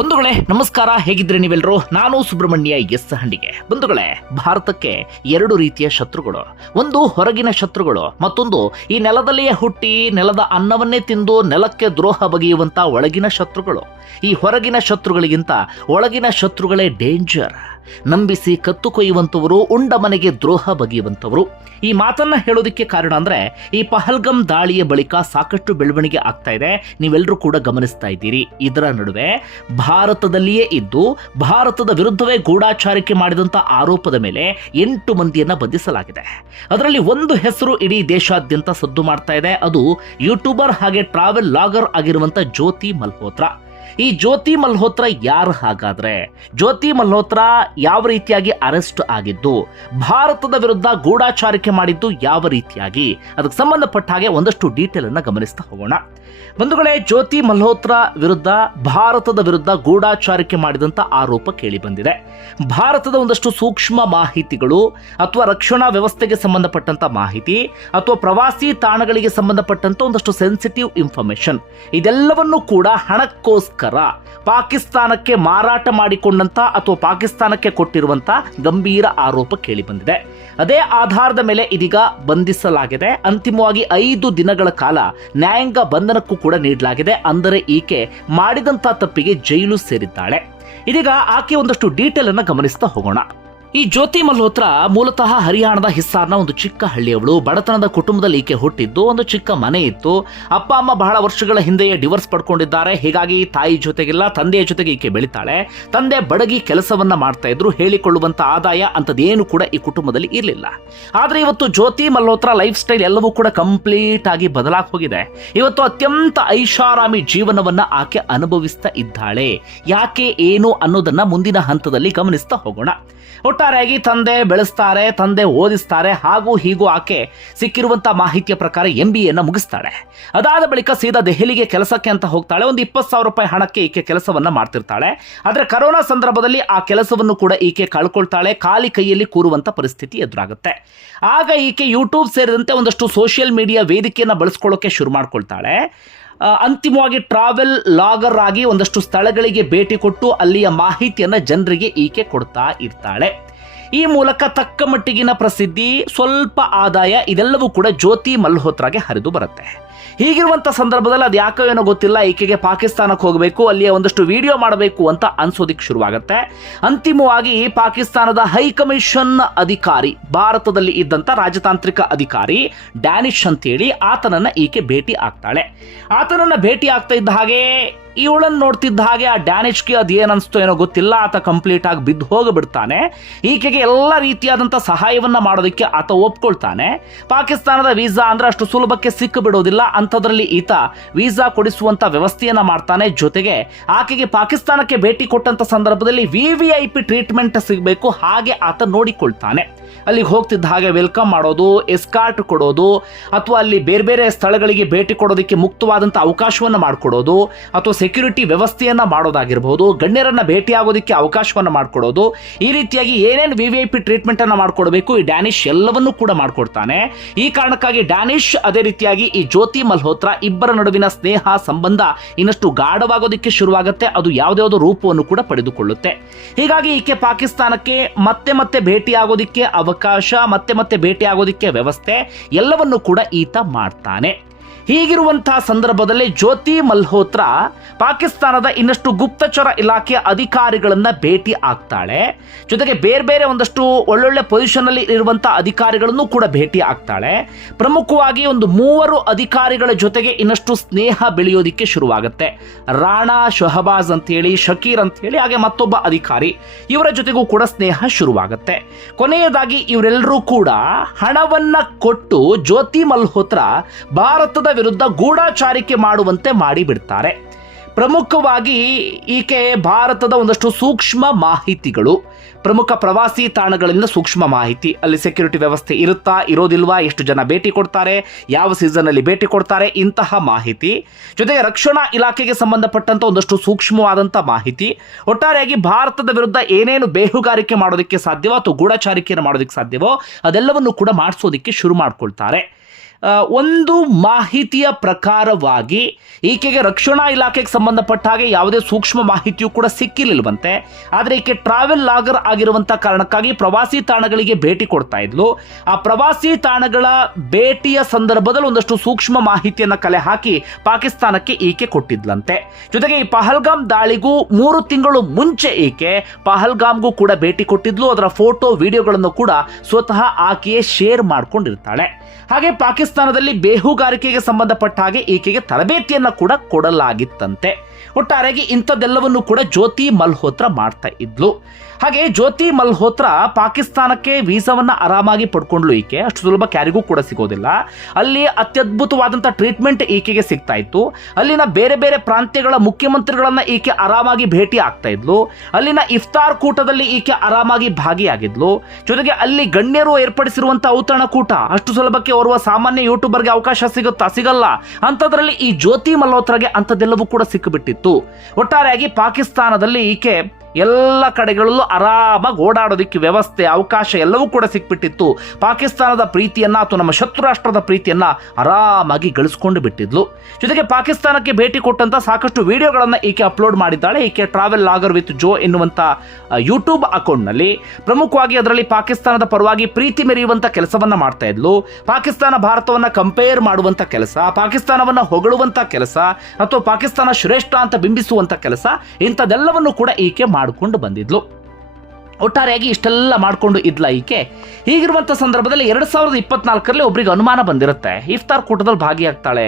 ಬಂಧುಗಳೇ, ನಮಸ್ಕಾರ. ಹೇಗಿದ್ರೆ ನೀವೆಲ್ಲರೂ ನಾನು ಸುಬ್ರಹ್ಮಣ್ಯ ಎಸ್ ಹಂಡಿಗೆ. ಬಂಧುಗಳೇ, ಭಾರತಕ್ಕೆ ಎರಡು ರೀತಿಯ ಶತ್ರುಗಳು. ಒಂದು ಹೊರಗಿನ ಶತ್ರುಗಳು, ಮತ್ತೊಂದು ಈ ನೆಲದಲ್ಲಿಯೇ ಹುಟ್ಟಿ ನೆಲದ ಅನ್ನವನ್ನೇ ತಿಂದು ನೆಲಕ್ಕೆ ದ್ರೋಹ ಬಗೆಯುವಂತ ಒಳಗಿನ ಶತ್ರುಗಳು. ಈ ಹೊರಗಿನ ಶತ್ರುಗಳಿಗಿಂತ ಒಳಗಿನ ಶತ್ರುಗಳೇ ಡೇಂಜರ್. ನಂಬಿಸಿ ಕತ್ತು ಕೊಯ್ಯುವಂಥವರು, ಉಂಡ ಮನೆಗೆ ದ್ರೋಹ ಬಗೆಯುವಂಥವರು. ಈ ಮಾತನ್ನ ಹೇಳೋದಕ್ಕೆ ಕಾರಣ ಅಂದ್ರೆ, ಈ ಪಹಲ್ಗಮ್ ದಾಳಿಯ ಬಳಿಕ ಸಾಕಷ್ಟು ಬೆಳವಣಿಗೆ ಆಗ್ತಾ ಇದೆ. ನೀವೆಲ್ಲರೂ ಕೂಡ ಗಮನಿಸ್ತಾ ಇದ್ದೀರಿ. ಇದರ ನಡುವೆ ಭಾರತದಲ್ಲಿಯೇ ಇದ್ದು, ಭಾರತದ ವಿರುದ್ಧವೇ ಗೂಢಾಚಾರಿಕೆ ಮಾಡಿದಂಥ ಆರೋಪದ ಮೇಲೆ ಎಂಟು ಮಂದಿಯನ್ನು ಬಂಧಿಸಲಾಗಿದೆ. ಅದರಲ್ಲಿ ಒಂದು ಹೆಸರು ಇಡೀ ದೇಶಾದ್ಯಂತ ಸದ್ದು ಮಾಡ್ತಾ ಇದೆ. ಅದು ಯೂಟ್ಯೂಬರ್ ಹಾಗೆ ಟ್ರಾವೆಲ್ ಲಾಗರ್ ಆಗಿರುವಂಥ ಜ್ಯೋತಿ ಮಲ್ಹೋತ್ರಾ. ಈ ಜ್ಯೋತಿ ಮಲ್ಹೋತ್ರ ಯಾರು ಹಾಗಾದ್ರೆ? ಜ್ಯೋತಿ ಮಲ್ಹೋತ್ರ ಯಾವ ರೀತಿಯಾಗಿ ಅರೆಸ್ಟ್ ಆಗಿದ್ದು, ಭಾರತದ ವಿರುದ್ಧ ಗೂಢಾಚಾರಿಕೆ ಮಾಡಿದ್ದು ಯಾವ ರೀತಿಯಾಗಿ? ಅದಕ್ಕೆ ಸಂಬಂಧಪಟ್ಟ ಹಾಗೆ ಒಂದಷ್ಟು ಡೀಟೇಲ್ ಅನ್ನ ಗಮನಿಸ್ತಾ ಹೋಗೋಣ. ಬಂಧುಗಳೇ, ಜ್ಯೋತಿ ಮಲ್ಹೋತ್ರ ವಿರುದ್ಧ, ಭಾರತದ ವಿರುದ್ಧ ಗೂಢಾಚಾರಿಕೆ ಮಾಡಿದಂತ ಆರೋಪ ಕೇಳಿ ಬಂದಿದೆ ಭಾರತದ ಒಂದಷ್ಟು ಸೂಕ್ಷ್ಮ ಮಾಹಿತಿಗಳು ಅಥವಾ ರಕ್ಷಣಾ ವ್ಯವಸ್ಥೆಗೆ ಸಂಬಂಧಪಟ್ಟಂತ ಮಾಹಿತಿ ಅಥವಾ ಪ್ರವಾಸಿ ತಾಣಗಳಿಗೆ ಸಂಬಂಧಪಟ್ಟಂತ ಒಂದಷ್ಟು ಸೆನ್ಸಿಟಿವ್ ಇನ್ಫಾರ್ಮೇಶನ್ ಇದೆಲ್ಲವನ್ನೂ ಕೂಡ ಹಣಕ್ಕೋಸ್ಕರ ಪಾಕಿಸ್ತಾನಕ್ಕೆ ಮಾರಾಟ ಮಾಡಿಕೊಂಡಂತ ಅಥವಾ ಪಾಕಿಸ್ತಾನಕ್ಕೆ ಕೊಟ್ಟಿರುವಂತ ಗಂಭೀರ ಆರೋಪ ಕೇಳಿ ಬಂದಿದೆ ಅದೇ ಆಧಾರದ ಮೇಲೆ ಇದೀಗ ಬಂಧಿಸಲಾಗಿದೆ. ಅಂತಿಮವಾಗಿ ಐದು ದಿನಗಳ ಕಾಲ ನ್ಯಾಯಾಂಗ ಬಂಧನಕ್ಕೂ ಕೂಡ ನೀಡಲಾಗಿದೆ. ಅಂದರೆ ಈಕೆ ಮಾಡಿದಂತ ತಪ್ಪಿಗೆ ಜೈಲು ಸೇರಿದ್ದಾಳೆ. ಇದೀಗ ಆಕೆ ಒಂದಷ್ಟು ಡೀಟೇಲ್ ಅನ್ನು ಗಮನಿಸ್ತಾ ಹೋಗೋಣ. ಈ ಜ್ಯೋತಿ ಮಲ್ಹೋತ್ರ ಮೂಲತಃ ಹರಿಯಾಣದ ಹಿಸ್ಸಾರ್ನ ಒಂದು ಚಿಕ್ಕ ಹಳ್ಳಿಯವಳು. ಬಡತನದ ಕುಟುಂಬದಲ್ಲಿ ಈಕೆ ಹುಟ್ಟಿದ್ದು, ಒಂದು ಚಿಕ್ಕ ಮನೆ ಇತ್ತು. ಅಪ್ಪ, ಅಮ್ಮ ಬಹಳ ವರ್ಷಗಳ ಹಿಂದೆಯೇ ಡಿವೋರ್ಸ್ ಪಡ್ಕೊಂಡಿದ್ದಾರೆ. ಹೀಗಾಗಿ ತಾಯಿ ಜೊತೆಗಿಲ್ಲ, ತಂದೆಯ ಜೊತೆಗೆ ಈಕೆ ಬೆಳಿತಾಳೆ. ತಂದೆ ಬಡಗಿ ಕೆಲಸವನ್ನ ಮಾಡ್ತಾ ಇದ್ರು, ಹೇಳಿಕೊಳ್ಳುವಂತ ಆದಾಯ ಅಂತದೇನು ಕೂಡ ಈ ಕುಟುಂಬದಲ್ಲಿ ಇರಲಿಲ್ಲ. ಆದ್ರೆ ಇವತ್ತು ಜ್ಯೋತಿ ಮಲ್ಹೋತ್ರ ಲೈಫ್ ಸ್ಟೈಲ್ ಎಲ್ಲವೂ ಕೂಡ ಕಂಪ್ಲೀಟ್ ಆಗಿ ಬದಲಾಗಿ ಹೋಗಿದೆ. ಇವತ್ತು ಅತ್ಯಂತ ಐಷಾರಾಮಿ ಜೀವನವನ್ನ ಆಕೆ ಅನುಭವಿಸ್ತಾ ಇದ್ದಾಳೆ. ಯಾಕೆ, ಏನು ಅನ್ನೋದನ್ನ ಮುಂದಿನ ಹಂತದಲ್ಲಿ ಗಮನಿಸ್ತಾ ಹೋಗೋಣ. ಒಟ್ಟಾರೆಯಾಗಿ ತಂದೆ ಬೆಳೆಸ್ತಾರೆ, ತಂದೆ ಓದಿಸ್ತಾರೆ, ಹಾಗೂ ಹೀಗೂ ಆಕೆ ಸಿಕ್ಕಿರುವಂತಹ ಮಾಹಿತಿಯ ಪ್ರಕಾರ ಎಂ ಬಿ ಎನ್ನ ಮುಗಿಸ್ತಾಳೆ. ಅದಾದ ಬಳಿಕ ಸೀದಾ ದೆಹಲಿಗೆ ಕೆಲಸಕ್ಕೆ ಅಂತ ಹೋಗ್ತಾಳೆ. ಒಂದು ಇಪ್ಪತ್ತು ಸಾವಿರ ರೂಪಾಯಿ ಹಣಕ್ಕೆ ಈಕೆ ಕೆಲಸವನ್ನ ಮಾಡ್ತಿರ್ತಾಳೆ. ಆದರೆ ಕರೋನಾ ಸಂದರ್ಭದಲ್ಲಿ ಆ ಕೆಲಸವನ್ನು ಕೂಡ ಈಕೆ ಕಳ್ಕೊಳ್ತಾಳೆ. ಖಾಲಿ ಕೈಯಲ್ಲಿ ಕೂರುವಂತ ಪರಿಸ್ಥಿತಿ ಎದುರಾಗುತ್ತೆ. ಆಗ ಈಕೆ ಯೂಟ್ಯೂಬ್ ಸೇರಿದಂತೆ ಒಂದಷ್ಟು ಸೋಷಿಯಲ್ ಮೀಡಿಯಾ ವೇದಿಕೆಯನ್ನು ಬಳಸ್ಕೊಳ್ಳೋಕೆ ಶುರು ಮಾಡ್ಕೊಳ್ತಾಳೆ. ಅಂತಿಮವಾಗಿ ಟ್ರಾವೆಲ್ ಲಾಗರ್ ಆಗಿ ಒಂದಷ್ಟು ಸ್ಥಳಗಳಿಗೆ ಭೇಟಿ ಕೊಟ್ಟು ಅಲ್ಲಿಯ ಮಾಹಿತಿಯನ್ನ ಜನರಿಗೆ ಈಕೆ ಕೊಡ್ತಾ ಇರ್ತಾಳೆ. ಈ ಮೂಲಕ ತಕ್ಕ ಮಟ್ಟಿಗಿನ ಪ್ರಸಿದ್ಧಿ, ಸ್ವಲ್ಪ ಆದಾಯ ಇದೆಲ್ಲವೂ ಕೂಡ ಜ್ಯೋತಿ ಮಲ್ಹೋತ್ರಾಗೆ ಹರಿದು ಬರುತ್ತೆ. ಹೀಗಿರುವಂತ ಸಂದರ್ಭದಲ್ಲಿ ಅದು ಯಾಕೋ ಏನೋ ಗೊತ್ತಿಲ್ಲ, ಈಕೆಗೆ ಪಾಕಿಸ್ತಾನಕ್ಕೆ ಹೋಗಬೇಕು, ಅಲ್ಲಿಯ ಒಂದಷ್ಟು ವಿಡಿಯೋ ಮಾಡಬೇಕು ಅಂತ ಅನ್ಸೋದಿಕ್ಕೆ ಶುರುವಾಗುತ್ತೆ. ಅಂತಿಮವಾಗಿ ಪಾಕಿಸ್ತಾನದ ಹೈಕಮಿಷನ್ ಅಧಿಕಾರಿ, ಭಾರತದಲ್ಲಿ ಇದ್ದಂತ ರಾಜತಾಂತ್ರಿಕ ಅಧಿಕಾರಿ ಡ್ಯಾನಿಶ್ ಅಂತೇಳಿ ಆತನನ್ನ ಈಕೆ ಭೇಟಿ ಆಗ್ತಾಳೆ. ಆತನನ್ನ ಭೇಟಿ ಆಗ್ತಾ ಇದ್ದ ಹಾಗೆ ಇವಳನ್ನು ನೋಡ್ತಿದ್ದ ಹಾಗೆ ಆ ಡ್ಯಾನಿಶ್ಗೆ ಅದು ಏನು ಅನಿಸ್ತೋ ಏನೋ ಗೊತ್ತಿಲ್ಲ. ಆತ ಕಂಪ್ಲೀಟ್ ಆಗಿ ಬಿದ್ದು ಹೋಗಿಬಿಡ್ತಾನೆ. ಈಕೆಗೆ ಎಲ್ಲ ರೀತಿಯಾದಂಥ ಸಹಾಯವನ್ನ ಮಾಡೋದಕ್ಕೆ ಆತ ಒಪ್ಕೊಳ್ತಾನೆ. ಪಾಕಿಸ್ತಾನದ ವೀಸಾ ಅಂದ್ರೆ ಅಷ್ಟು ಸುಲಭಕ್ಕೆ ಸಿಕ್ಕು ಬಿಡೋದಿಲ್ಲ ಅಂಥದ್ರಲ್ಲಿ ಈತ ವೀಸಾ ಕೊಡಿಸುವಂತ ವ್ಯವಸ್ಥೆಯನ್ನ ಮಾಡ್ತಾನೆ. ಜೊತೆಗೆ ಆಕೆಗೆ ಪಾಕಿಸ್ತಾನಕ್ಕೆ ಭೇಟಿ ಕೊಟ್ಟಂತ ಸಂದರ್ಭದಲ್ಲಿ V V I P treatment ಸಿಗಬೇಕು. ಹಾಗೆ ಆತ ನೋಡಿಕೊಳ್ತಾನೆ. ಅಲ್ಲಿಗೆ ಹೋಗ್ತಿದ್ದ ಹಾಗೆ ವೆಲ್ಕಮ್ ಮಾಡೋದು ಎಸ್ಕಾರ್ಟ್ ಕೊಡೋದು, ಅಥವಾ ಅಲ್ಲಿ ಬೇರೆ ಬೇರೆ ಸ್ಥಳಗಳಿಗೆ ಭೇಟಿ ಕೊಡೋದಕ್ಕೆ ಮುಕ್ತವಾದಂಥ ಅವಕಾಶವನ್ನು ಮಾಡಿಕೊಡೋದು, ಅಥವಾ ಸೆಕ್ಯೂರಿಟಿ ವ್ಯವಸ್ಥೆಯನ್ನ ಮಾಡೋದಾಗಿರ್ಬೋದು, ಗಣ್ಯರನ್ನ ಭೇಟಿಯಾಗೋದಕ್ಕೆ ಅವಕಾಶವನ್ನು ಮಾಡಿಕೊಡೋದು, ಈ ರೀತಿಯಾಗಿ ಏನೇನು V V I P treatment ಅನ್ನ ಮಾಡ್ಕೊಡ್ಬೇಕು, ಈ ಡ್ಯಾನಿಶ್ ಎಲ್ಲವನ್ನೂ ಕೂಡ ಮಾಡಿಕೊಡ್ತಾನೆ. ಈ ಕಾರಣಕ್ಕಾಗಿ ಡ್ಯಾನಿಶ್ ಅದೇ ರೀತಿಯಾಗಿ ಈ ಜ್ಯೋತಿ ಮಲ್ಹೋತ್ರಾ ಇಬ್ಬರ ನಡುವಿನ ಸ್ನೇಹ, ಸಂಬಂಧ ಇನ್ನಷ್ಟು ಗಾಢವಾಗೋದಕ್ಕೆ ಶುರುವಾಗುತ್ತೆ, ಅದು ಯಾವುದ್ಯಾವುದೋ ರೂಪವನ್ನು ಕೂಡ ಪಡೆದುಕೊಳ್ಳುತ್ತೆ. ಹೀಗಾಗಿ ಈಕೆ ಪಾಕಿಸ್ತಾನಕ್ಕೆ ಮತ್ತೆ ಮತ್ತೆ ಭೇಟಿಯಾಗೋದಿಕ್ಕೆ ಅವಕಾಶ, ಮತ್ತೆ ಮತ್ತೆ ಭೇಟಿಯಾಗೋದಕ್ಕೆ ವ್ಯವಸ್ಥೆ ಎಲ್ಲವನ್ನು ಕೂಡ ಈತ ಮಾಡ್ತಾನೆ. ಹೀಗಿರುವಂತಹ ಸಂದರ್ಭದಲ್ಲಿ ಜ್ಯೋತಿ ಮಲ್ಹೋತ್ರಾ ಪಾಕಿಸ್ತಾನದ ಇನ್ನಷ್ಟು ಗುಪ್ತಚರ ಇಲಾಖೆಯ ಅಧಿಕಾರಿಗಳನ್ನ ಭೇಟಿ ಆಗ್ತಾಳೆ. ಜೊತೆಗೆ ಬೇರೆ ಬೇರೆ ಒಂದಷ್ಟು ಒಳ್ಳೊಳ್ಳೆ ಪೊಸಿಷನ್ ಅಲ್ಲಿ ಇರುವಂತಹ ಅಧಿಕಾರಿಗಳನ್ನು ಕೂಡ ಭೇಟಿ ಆಗ್ತಾಳೆ. ಪ್ರಮುಖವಾಗಿ ಒಂದು ಮೂವರು ಅಧಿಕಾರಿಗಳ ಜೊತೆಗೆ ಇನ್ನಷ್ಟು ಸ್ನೇಹ ಬೆಳೆಯೋದಿಕ್ಕೆ ಶುರುವಾಗುತ್ತೆ. ರಾಣಾ ಶಹಬಾಜ್ ಅಂತ ಹೇಳಿ ಶಕೀರ್ ಅಂತ ಹೇಳಿ ಹಾಗೆ ಮತ್ತೊಬ್ಬ ಅಧಿಕಾರಿ. ಇವರ ಜೊತೆಗೂ ಕೂಡ ಸ್ನೇಹ ಶುರುವಾಗುತ್ತೆ. ಕೊನೆಯದಾಗಿ ಇವರೆಲ್ಲರೂ ಕೂಡ ಹಣವನ್ನ ಕೊಟ್ಟು ಜ್ಯೋತಿ ಮಲ್ಹೋತ್ರಾ ಭಾರತದ ವಿರುದ್ಧ ಗೂಢಾಚಾರಿಕೆ ಮಾಡುವಂತೆ ಮಾಡಿಬಿಡ್ತಾರೆ. ಪ್ರಮುಖವಾಗಿ ಈಕೆ ಭಾರತದ ಒಂದಷ್ಟು ಸೂಕ್ಷ್ಮ ಮಾಹಿತಿಗಳು. ಪ್ರಮುಖ ಪ್ರವಾಸಿ ತಾಣಗಳಿಂದ ಸೂಕ್ಷ್ಮ ಮಾಹಿತಿ. ಅಲ್ಲಿ ಸೆಕ್ಯೂರಿಟಿ ವ್ಯವಸ್ಥೆ ಇರುತ್ತಾ, ಇರೋದಿಲ್ವಾ, ಎಷ್ಟು ಜನ ಭೇಟಿ ಕೊಡ್ತಾರೆ, ಯಾವ ಸೀಸನ್ ಅಲ್ಲಿ ಭೇಟಿ ಕೊಡ್ತಾರೆ, ಇಂತಹ ಮಾಹಿತಿ. ಜೊತೆಗೆ ರಕ್ಷಣಾ ಇಲಾಖೆಗೆ ಸಂಬಂಧಪಟ್ಟಂತ ಒಂದಷ್ಟು ಸೂಕ್ಷ್ಮವಾದಂಥ ಮಾಹಿತಿ. ಒಟ್ಟಾರೆಯಾಗಿ ಭಾರತದ ವಿರುದ್ಧ ಏನೇನು ಬೇಹುಗಾರಿಕೆ ಮಾಡೋದಕ್ಕೆ ಸಾಧ್ಯವೋ, ಅಥವಾ ಗೂಢಚಾರಿಕೆಯನ್ನು ಮಾಡೋದಕ್ಕೆ ಸಾಧ್ಯವೋ, ಅದೆಲ್ಲವನ್ನು ಕೂಡ ಮಾಡಿಸೋದಕ್ಕೆ ಶುರು ಮಾಡ್ಕೊಳ್ತಾರೆ. ಒಂದು ಮಾಹಿತಿಯ ಪ್ರಕಾರವಾಗಿ ಈಕೆಗೆ ರಕ್ಷಣಾ ಇಲಾಖೆಗೆ ಸಂಬಂಧಪಟ್ಟ ಹಾಗೆ ಯಾವುದೇ ಸೂಕ್ಷ್ಮ ಮಾಹಿತಿಯೂ ಕೂಡ ಸಿಕ್ಕಿಲ್ಲವಂತೆ. ಆದರೆ ಈಕೆ ಟ್ರಾವೆಲ್ ಲಾಗರ್ ಆಗಿರುವಂಥ ಕಾರಣಕ್ಕಾಗಿ ಪ್ರವಾಸಿ ತಾಣಗಳಿಗೆ ಭೇಟಿ ಕೊಡ್ತಾ ಇದ್ಲು. ಆ ಪ್ರವಾಸಿ ತಾಣಗಳ ಭೇಟಿಯ ಸಂದರ್ಭದಲ್ಲಿ ಒಂದಷ್ಟು ಸೂಕ್ಷ್ಮ ಮಾಹಿತಿಯನ್ನು ಕಲೆ ಹಾಕಿ ಪಾಕಿಸ್ತಾನಕ್ಕೆ ಈಕೆ ಕೊಟ್ಟಿದ್ಲಂತೆ. ಜೊತೆಗೆ ಈ ಪಹಲ್ಗಾಮ್ ದಾಳಿಗೂ ಮೂರು ತಿಂಗಳು ಮುಂಚೆ ಈಕೆ ಪಹಲ್ಗಾಮ್ಗೂ ಕೂಡ ಭೇಟಿ ಕೊಟ್ಟಿದ್ಲು. ಅದರ ಫೋಟೋ, ವಿಡಿಯೋಗಳನ್ನು ಕೂಡ ಸ್ವತಃ ಆಕೆಯೇ ಶೇರ್ ಮಾಡ್ಕೊಂಡಿರ್ತಾಳೆ. ಹಾಗೆ ಪಾಕಿಸ್ತಾನದಲ್ಲಿ ಬೇಹುಗಾರಿಕೆಗೆ ಸಂಬಂಧಪಟ್ಟ ಹಾಗೆ ಈಕೆಗೆ ತರಬೇತಿಯನ್ನ ಕೂಡ ಕೊಡಲಾಗಿತ್ತಂತೆ. ಒಟ್ಟಾರೆಯಾಗಿ ಇಂಥದ್ದೆಲ್ಲವನ್ನು ಕೂಡ ಜ್ಯೋತಿ ಮಲ್ಹೋತ್ರ ಮಾಡ್ತಾ ಇದ್ಲು. ಹಾಗೆ ಜ್ಯೋತಿ ಮಲ್ಹೋತ್ರ ಪಾಕಿಸ್ತಾನಕ್ಕೆ ವೀಸಾವನ್ನು ಆರಾಮಾಗಿ ಪಡ್ಕೊಂಡ್ಲು ಈಕೆ. ಅಷ್ಟು ಸುಲಭ ಕ್ಯಾರಿಗೂ ಕೂಡ ಸಿಗೋದಿಲ್ಲ. ಅಲ್ಲಿ ಅತ್ಯದ್ಭುತವಾದಂಥ ಟ್ರೀಟ್ಮೆಂಟ್ ಈಕೆಗೆ ಸಿಗ್ತಾ ಇತ್ತು. ಅಲ್ಲಿನ ಬೇರೆ ಬೇರೆ ಪ್ರಾಂತ್ಯಗಳ ಮುಖ್ಯಮಂತ್ರಿಗಳನ್ನು ಈಕೆ ಆರಾಮಾಗಿ ಭೇಟಿ ಆಗ್ತಾ ಇದ್ಲು. ಅಲ್ಲಿನ ಇಫ್ತಾರ್ ಕೂಟದಲ್ಲಿ ಈಕೆ ಆರಾಮಾಗಿ ಭಾಗಿಯಾಗಿದ್ಲು. ಜೊತೆಗೆ ಅಲ್ಲಿ ಗಣ್ಯರು ಏರ್ಪಡಿಸಿರುವಂಥ ಔತಣ ಕೂಟ ಅಷ್ಟು ಸುಲಭಕ್ಕೆ ಓರ್ವ ಸಾಮಾನ್ಯ ಯೂಟ್ಯೂಬರ್ಗೆ ಅವಕಾಶ ಸಿಗುತ್ತಾ ಸಿಗಲ್ಲ. ಅಂಥದ್ರಲ್ಲಿ ಈ ಜ್ಯೋತಿ ಮಲ್ಹೋತ್ರಗೆ ಅಂಥದ್ದೆಲ್ಲವೂ ಕೂಡ ಸಿಕ್ಕಿಬಿಟ್ಟಿತ್ತು ಒಟ್ಟಾರೆಯಾಗಿ ಪಾಕಿಸ್ತಾನದಲ್ಲಿ ಈಕೆ ಎಲ್ಲ ಕಡೆಗಳಲ್ಲೂ ಆರಾಮಾಗಿ ಓಡಾಡೋದಕ್ಕೆ ವ್ಯವಸ್ಥೆ, ಅವಕಾಶ ಎಲ್ಲವೂ ಕೂಡ ಸಿಕ್ಬಿಟ್ಟಿತ್ತು. ಪಾಕಿಸ್ತಾನದ ಪ್ರೀತಿಯನ್ನ ಅಥವಾ ನಮ್ಮ ಶತ್ರು ರಾಷ್ಟ್ರದ ಪ್ರೀತಿಯನ್ನ ಆರಾಮಾಗಿ ಗಳಿಸ್ಕೊಂಡು ಬಿಟ್ಟಿದ್ಲು. ಜೊತೆಗೆ ಪಾಕಿಸ್ತಾನಕ್ಕೆ ಭೇಟಿ ಕೊಟ್ಟಂತ ಸಾಕಷ್ಟು ವಿಡಿಯೋಗಳನ್ನು ಈಕೆ ಅಪ್ಲೋಡ್ ಮಾಡಿದ್ದಾಳೆ. ಈಕೆ ಟ್ರಾವೆಲ್ ಲಾಗರ್ ವಿತ್ ಜೋ ಎನ್ನುವಂಥ ಯೂಟ್ಯೂಬ್ ಅಕೌಂಟ್ನಲ್ಲಿ ಪ್ರಮುಖವಾಗಿ ಅದರಲ್ಲಿ ಪಾಕಿಸ್ತಾನದ ಪರವಾಗಿ ಪ್ರೀತಿ ಮೆರೆಯುವಂತ ಕೆಲಸವನ್ನ ಮಾಡ್ತಾ ಇದ್ಲು. ಪಾಕಿಸ್ತಾನ ಭಾರತವನ್ನ ಕಂಪೇರ್ ಮಾಡುವಂತ ಕೆಲಸ, ಪಾಕಿಸ್ತಾನವನ್ನ ಹೊಗಳುವಂತ ಕೆಲಸ, ಅಥವಾ ಪಾಕಿಸ್ತಾನ ಶ್ರೇಷ್ಠ ಅಂತ ಬಿಂಬಿಸುವಂತ ಕೆಲಸ, ಇಂಥದ್ದೆಲ್ಲವನ್ನು ಕೂಡ ಈಕೆ ಮಾಡಿಕೊಂಡು ಬಂದಿದ್ಲು. ಒಟ್ಟಾರೆಯಾಗಿ ಇಷ್ಟೆಲ್ಲ ಮಾಡಿಕೊಂಡು ಇದ್ಲ ಈಕೆ. ಹೀಗಿರುವಂಥ ಸಂದರ್ಭದಲ್ಲಿ ಎರಡು ಸಾವಿರದ ಇಪ್ಪತ್ನಾಲ್ಕರಲ್ಲಿ ಒಬ್ಬರಿಗೆ ಅನುಮಾನ ಬಂದಿರುತ್ತೆ. ಇಫ್ತಾರ್ ಕೂಟದಲ್ಲಿ ಭಾಗಿಯಾಗ್ತಾಳೆ.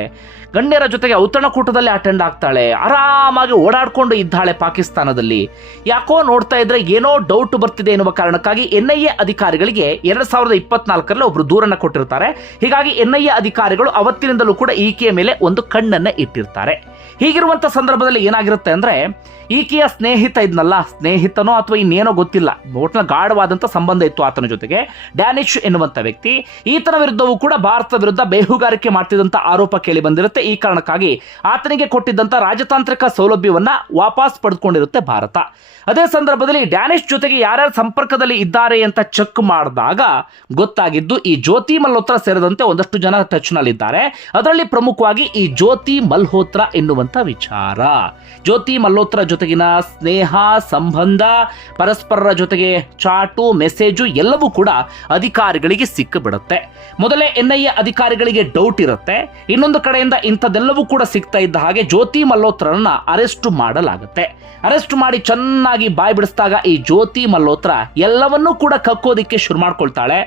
ಗಣ್ಯರ ಜೊತೆಗೆ ಔತಣಕೂಟದಲ್ಲಿ ಅಟೆಂಡ್ ಆಗ್ತಾಳೆ. ಆರಾಮಾಗಿ ಓಡಾಡಿಕೊಂಡು ಇದ್ದಾಳೆ ಪಾಕಿಸ್ತಾನದಲ್ಲಿ. ಯಾಕೋ ನೋಡ್ತಾ ಇದ್ರೆ ಏನೋ ಡೌಟ್ ಬರ್ತಿದೆ ಎನ್ನುವ ಕಾರಣಕ್ಕಾಗಿ ಎನ್ ಐ ಎ ಅಧಿಕಾರಿಗಳಿಗೆ ಎರಡು ಸಾವಿರದ ಇಪ್ಪತ್ನಾಲ್ಕರಲ್ಲಿ ಒಬ್ಬರು ದೂರನ್ನು ಕೊಟ್ಟಿರ್ತಾರೆ. ಹೀಗಾಗಿ ಎನ್ ಐ ಎ ಅಧಿಕಾರಿಗಳು ಅವತ್ತಿನಿಂದಲೂ ಕೂಡ ಈಕೆಯ ಮೇಲೆ ಒಂದು ಕಣ್ಣನ್ನು ಇಟ್ಟಿರ್ತಾರೆ. ಹೀಗಿರುವಂಥ ಸಂದರ್ಭದಲ್ಲಿ ಏನಾಗಿರುತ್ತೆ ಅಂದರೆ, ಈಕೆಯ ಸ್ನೇಹಿತ ಇದ್ನಲ್ಲ, ಸ್ನೇಹಿತನೋ ಅಥವಾ ಇನ್ನೇನೋ ಗೊತ್ತಿಲ್ಲ. ಒಟ್ಟಿನ ಗಾಢವಾದಂಥ ಸಂಬಂಧ ಇತ್ತು ಆತನ ಜೊತೆಗೆ. ಡ್ಯಾನಿಶ್ ಎನ್ನುವಂಥ ವ್ಯಕ್ತಿ, ಈತನ ವಿರುದ್ಧವೂ ಕೂಡ ಭಾರತದ ವಿರುದ್ಧ ಬೇಹುಗಾರಿಕೆ ಮಾಡ್ತಿದ್ದಂಥ ಆರೋಪ ಕೇಳಿ ಬಂದಿರುತ್ತೆ. ಈ ಕಾರಣಕ್ಕಾಗಿ ಆತನಿಗೆ ಕೊಟ್ಟಿದ್ದಂಥ ರಾಜತಾಂತ್ರಿಕ ಸೌಲಭ್ಯವನ್ನ ವಾಪಸ್ ಪಡೆದುಕೊಂಡಿರುತ್ತೆ ಭಾರತ. ಅದೇ ಸಂದರ್ಭದಲ್ಲಿ ಡ್ಯಾನಿಶ್ ಜೊತೆಗೆ ಯಾರ್ಯಾರು ಸಂಪರ್ಕದಲ್ಲಿ ಇದ್ದಾರೆ ಅಂತ ಚೆಕ್ ಮಾಡಿದಾಗ ಗೊತ್ತಾಗಿದ್ದು ಈ ಜ್ಯೋತಿ ಮಲ್ಹೋತ್ರ ಸೇರಿದಂತೆ ಒಂದಷ್ಟು ಜನ ಟಚ್ನಲ್ಲಿದ್ದಾರೆ ಅದರಲ್ಲಿ ಪ್ರಮುಖವಾಗಿ ಈ ಜ್ಯೋತಿ ಮಲ್ಹೋತ್ರ ಎನ್ನುವಂಥ ವಿಚಾರ. ಜ್ಯೋತಿ ಮಲ್ಹೋತ್ರ ಜೊತೆಗಿನ ಸ್ನೇಹ, ಸಂಬಂಧ, ಪರಸ್ಪರರ ಜೊತೆಗೆ ಚಾಟು, ಮೆಸೇಜು ಎಲ್ಲವೂ ಕೂಡ ಅಧಿಕಾರಿಗಳಿಗೆ ಸಿಕ್ಕಿಬಿಡುತ್ತೆ. ಮೊದಲೇ ಎನ್ ಐ ಎ ಅಧಿಕಾರಿಗಳಿಗೆ ಡೌಟ್ ಇರುತ್ತೆ. ಇನ್ನೊಂದು ಕಡೆಯಿಂದ ಇಂಥದ್ದೆಲ್ಲವೂ ಕೂಡ ಸಿಗ್ತಾ ಇದ್ದ ಹಾಗೆ ಜ್ಯೋತಿ ಮಲ್ಹೋತ್ರನ ಅರೆಸ್ಟ್ ಮಾಡಲಾಗುತ್ತೆ. ಅರೆಸ್ಟ್ ಮಾಡಿ ಚೆನ್ನಾಗಿ ಬಾಯಿ ಬಿಡಿಸಿದಾಗ ಈ ಜ್ಯೋತಿ ಮಲ್ಹೋತ್ರ ಎಲ್ಲವನ್ನೂ ಕೂಡ ಕಕ್ಕೋದಿಕ್ಕೆ ಶುರು ಮಾಡ್ಕೊಳ್ತಾಳೆ.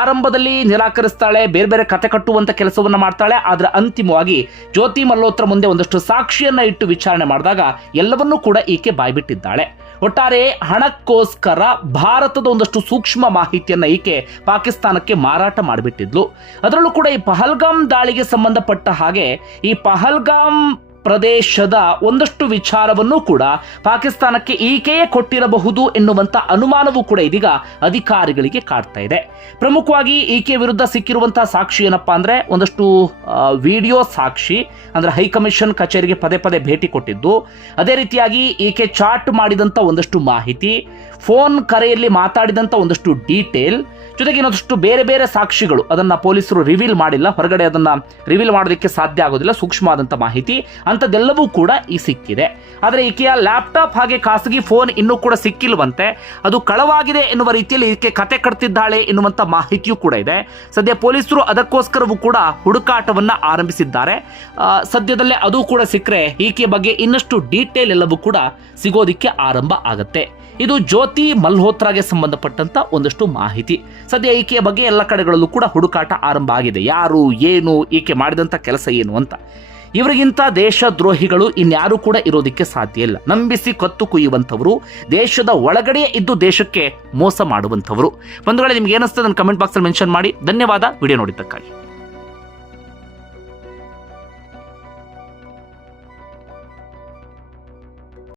ಆರಂಭದಲ್ಲಿ ನಿರಾಕರಿಸ್ತಾಳೆ, ಬೇರೆ ಬೇರೆ ಕತೆ ಕಟ್ಟುವಂತ ಕೆಲಸವನ್ನ ಮಾಡ್ತಾಳೆ. ಆದ್ರೆ ಅಂತಿಮವಾಗಿ ಜ್ಯೋತಿ ಮಲ್ಹೋತ್ರ ಮುಂದೆ ಒಂದಷ್ಟು ಸಾಕ್ಷಿಯನ್ನ ಇಟ್ಟು ವಿಚಾರಣೆ ಮಾಡಿದಾಗ ಎಲ್ಲವನ್ನೂ ಕೂಡ ಈಕೆ ಬಾಯ್ಬಿಟ್ಟಿದ್ದಾಳೆ. ಒಟ್ಟಾರೆ ಹಣಕ್ಕೋಸ್ಕರ ಭಾರತದ ಒಂದಷ್ಟು ಸೂಕ್ಷ್ಮ ಮಾಹಿತಿಯನ್ನು ಈಕೆ ಪಾಕಿಸ್ತಾನಕ್ಕೆ ಮಾರಾಟ ಮಾಡಿಬಿಟ್ಟಿದ್ಲು. ಅದರಲ್ಲೂ ಕೂಡ ಈ ಪಹಲ್ಗಾಮ್ ದಾಳಿಗೆ ಸಂಬಂಧಪಟ್ಟ ಹಾಗೆ ಈ ಪಹಲ್ಗಾಮ್ ಪ್ರದೇಶದ ಒಂದಷ್ಟು ವಿಚಾರವನ್ನು ಕೂಡ ಪಾಕಿಸ್ತಾನಕ್ಕೆ ಈಕೆಯೇ ಕೊಟ್ಟಿರಬಹುದು ಎನ್ನುವಂತ ಅನುಮಾನವೂ ಕೂಡ ಇದೀಗ ಅಧಿಕಾರಿಗಳಿಗೆ ಕಾಡ್ತಾ ಇದೆ. ಪ್ರಮುಖವಾಗಿ ಈಕೆ ವಿರುದ್ಧ ಸಿಕ್ಕಿರುವಂತಹ ಸಾಕ್ಷಿ ಏನಪ್ಪಾ ಅಂದ್ರೆ ಒಂದಷ್ಟು ವಿಡಿಯೋ ಸಾಕ್ಷಿ ಅಂದ್ರೆ ಹೈಕಮಿಷನ್ ಕಚೇರಿಗೆ ಪದೇ ಪದೇ ಭೇಟಿ ಕೊಟ್ಟಿದ್ದು. ಅದೇ ರೀತಿಯಾಗಿ ಈಕೆ ಚಾಟ್ ಮಾಡಿದಂತ ಒಂದಷ್ಟು ಮಾಹಿತಿ, ಫೋನ್ ಕರೆಯಲ್ಲಿ ಮಾತಾಡಿದಂತ ಒಂದಷ್ಟು ಡೀಟೇಲ್ ಜೊತೆಗೆ ಇನ್ನೊಂದಷ್ಟು ಬೇರೆ ಬೇರೆ ಸಾಕ್ಷಿಗಳು ಅದನ್ನ ಪೊಲೀಸರು ರಿವೀಲ್ ಮಾಡಿಲ್ಲ. ಹೊರಗಡೆ ಅದನ್ನ ರಿವೀಲ್ ಮಾಡೋದಕ್ಕೆ ಸಾಧ್ಯ ಆಗೋದಿಲ್ಲ ಸೂಕ್ಷ್ಮವಾದಂಥ ಮಾಹಿತಿ. ಅಂಥದ್ದೆಲ್ಲವೂ ಕೂಡ ಈ ಸಿಕ್ಕಿದೆ. ಆದರೆ ಈಕೆಯ ಲ್ಯಾಪ್ಟಾಪ್ ಹಾಗೆ ಖಾಸಗಿ ಫೋನ್ ಇನ್ನೂ ಕೂಡ ಸಿಕ್ಕಿಲ್ವಂತೆ. ಅದು ಕಳವಾಗಿದೆ ಎನ್ನುವ ರೀತಿಯಲ್ಲಿ ಈಕೆ ಕತೆ ಕಟ್ತಿದ್ದಾಳೆ ಎನ್ನುವಂಥ ಮಾಹಿತಿಯೂ ಕೂಡ ಇದೆ. ಸದ್ಯ ಪೊಲೀಸರು ಅದಕ್ಕೋಸ್ಕರವೂ ಕೂಡ ಹುಡುಕಾಟವನ್ನು ಆರಂಭಿಸಿದ್ದಾರೆ. ಸದ್ಯದಲ್ಲೇ ಅದು ಕೂಡ ಸಿಕ್ಕರೆ ಈಕೆಯ ಬಗ್ಗೆ ಇನ್ನಷ್ಟು ಡೀಟೇಲ್ ಎಲ್ಲವೂ ಕೂಡ ಸಿಗೋದಿಕ್ಕೆ ಆರಂಭ ಆಗತ್ತೆ. ಇದು ಜ್ಯೋತಿ ಮಲ್ಹೋತ್ರಾಗೆ ಸಂಬಂಧಪಟ್ಟಂತ ಒಂದಷ್ಟು ಮಾಹಿತಿ. ಸದ್ಯ ಈಕೆಯ ಬಗ್ಗೆ ಎಲ್ಲ ಕಡೆಗಳಲ್ಲೂ ಕೂಡ ಹುಡುಕಾಟ ಆರಂಭ ಆಗಿದೆ. ಯಾರು, ಏನು, ಈಕೆ ಮಾಡಿದಂಥ ಕೆಲಸ ಏನು ಅಂತ. ಇವರಿಗಿಂತ ದೇಶದ್ರೋಹಿಗಳು ಇನ್ಯಾರು ಕೂಡ ಇರೋದಕ್ಕೆ ಸಾಧ್ಯ ಇಲ್ಲ. ನಂಬಿಸಿ ಕತ್ತು ಕುಯ್ಯುವಂಥವರು, ದೇಶದ ಒಳಗಡೆ ಇದ್ದು ದೇಶಕ್ಕೆ ಮೋಸ ಮಾಡುವಂಥವರು. ಬಂಧುಗಳೇ, ನಿಮ್ಗೆ ಏನಿಸ್ತದೆ ನನ್ನ ಕಮೆಂಟ್ ಬಾಕ್ಸಲ್ಲಿ ಮೆನ್ಷನ್ ಮಾಡಿ. ಧನ್ಯವಾದ. ವಿಡಿಯೋ ನೋಡಿದ್ದಕ್ಕಾಗಿ.